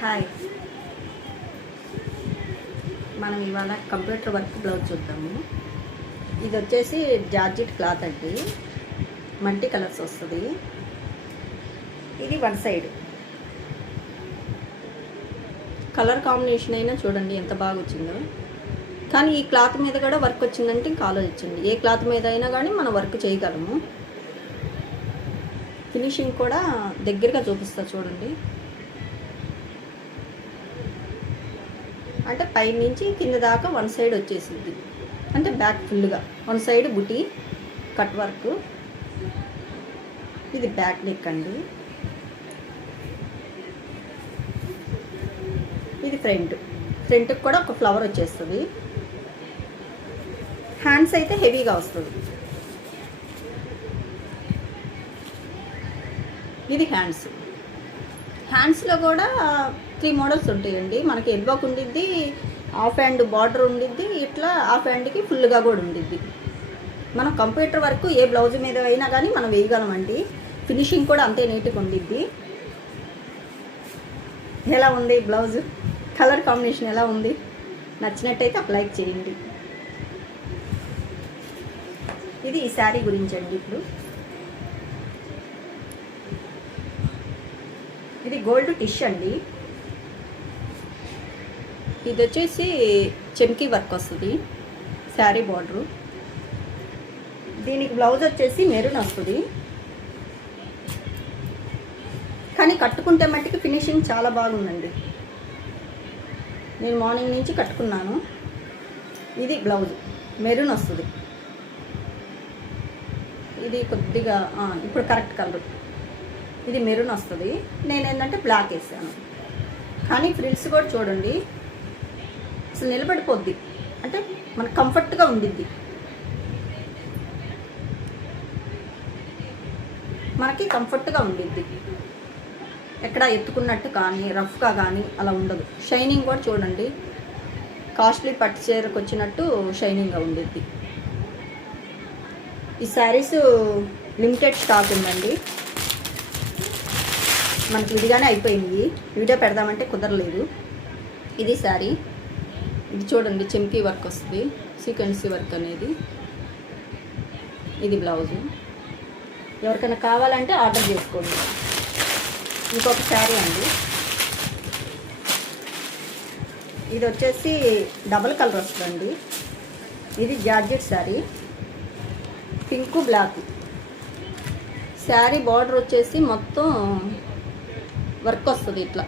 Hi, మనం ఇవాళ computer work blouse చూద్దాము. ఇది వచ్చేసి జార్జెట్ క్లాత్ అండి, మల్టీ కలర్స్ వస్తుంది. ఇది వన్ సైడ్ కలర్ కాంబినేషన్ అయినా చూడండి ఎంత బాగా వచ్చిందో. కానీ ఈ క్లాత్ మీద కూడా వర్క్ వచ్చిందంటే ఇంకా ఆలోచించండి, ఏ క్లాత్ మీద అయినా కానీ మనం వర్క్ చేయగలము. ఫినిషింగ్ కూడా దగ్గరగా చూపిస్తా చూడండి. అంటే పై నుంచి కింద దాకా వన్ సైడ్ వచ్చేసింది, అంటే బ్యాక్ ఫుల్గా వన్ సైడ్ బుటీ కట్ వర్క్. ఇది బ్యాక్ నెక్ అండి, ఇది ఫ్రంట్కి కూడా ఒక ఫ్లవర్ వచ్చేస్తుంది. హ్యాండ్స్ అయితే హెవీగా వస్తుంది. ఇది హ్యాండ్స్లో కూడా 3 మోడల్స్ ఉంటాయండి. మనకి ఎల్బోకి ఉండిద్ది, హాఫ్ హ్యాండ్ బార్డర్ ఉండిద్ది, ఇట్లా హాఫ్ హ్యాండ్కి ఫుల్గా కూడా ఉండిద్ది. మనం కంప్యూటర్ వర్క్ ఏ బ్లౌజ్ మీద అయినా కానీ మనం వేయగలమండి. ఫినిషింగ్ కూడా అంతే నీట్గా ఉండిద్ది. ఎలా ఉంది బ్లౌజ్, కలర్ కాంబినేషన్ ఎలా ఉంది? నచ్చినట్టయితే ఒక లైక్ చేయండి. ఇది ఈ శారీ గురించి అండి. ఇప్పుడు ఇది గోల్డ్ టిష్ అండి. ఇది వచ్చేసి చెమ్కీ వర్క్ వస్తుంది, శారీ బార్డరు. దీనికి బ్లౌజ్ వచ్చేసి మెరూన్ వస్తుంది. కానీ కట్టుకుంటే మట్టికి ఫినిషింగ్ చాలా బాగుందండి. నేను మార్నింగ్ నుంచి కట్టుకున్నాను. ఇది బ్లౌజ్ మెరూన్ వస్తుంది. ఇది కొద్దిగా ఇప్పుడు కరెక్ట్ కలర్. ఇది మెరూన్ వస్తుంది. నేను ఏంటంటే బ్లాక్ వేసాను. కానీ ఫ్రిల్స్ కూడా చూడండి, అసలు నిలబడిపోద్ది, అంటే మనకు కంఫర్ట్గా ఉండిద్ది. మనకి కంఫర్ట్గా ఉండిద్ది, ఎక్కడ ఎత్తుకున్నట్టు కానీ రఫ్గా కానీ అలా ఉండదు. షైనింగ్ కూడా చూడండి, కాస్ట్లీ పట్టు చీరకు వచ్చినట్టు షైనింగ్గా ఉండిద్ది. ఈ శారీస్ లిమిటెడ్ స్టాక్ ఉందండి, మనకి విడిగానే అయిపోయింది. వీడియో పెడదామంటే కుదరలేదు. ఇది శారీ. ఇది చూడండి, చెమ్కీ వర్క్ వస్తుంది, సీక్వెన్సీ వర్క్ అనేది. ఇది బ్లౌజు. ఎవరికైనా కావాలంటే ఆర్డర్ చేసుకోండి. ఇంకొక శారీ అండి. ఇది వచ్చేసి డబల్ కలర్ వస్తుందండి. ఇది georgette sari, pink black. Sari border వచ్చేసి మొత్తం వర్క్ వస్తుంది ఇట్లా.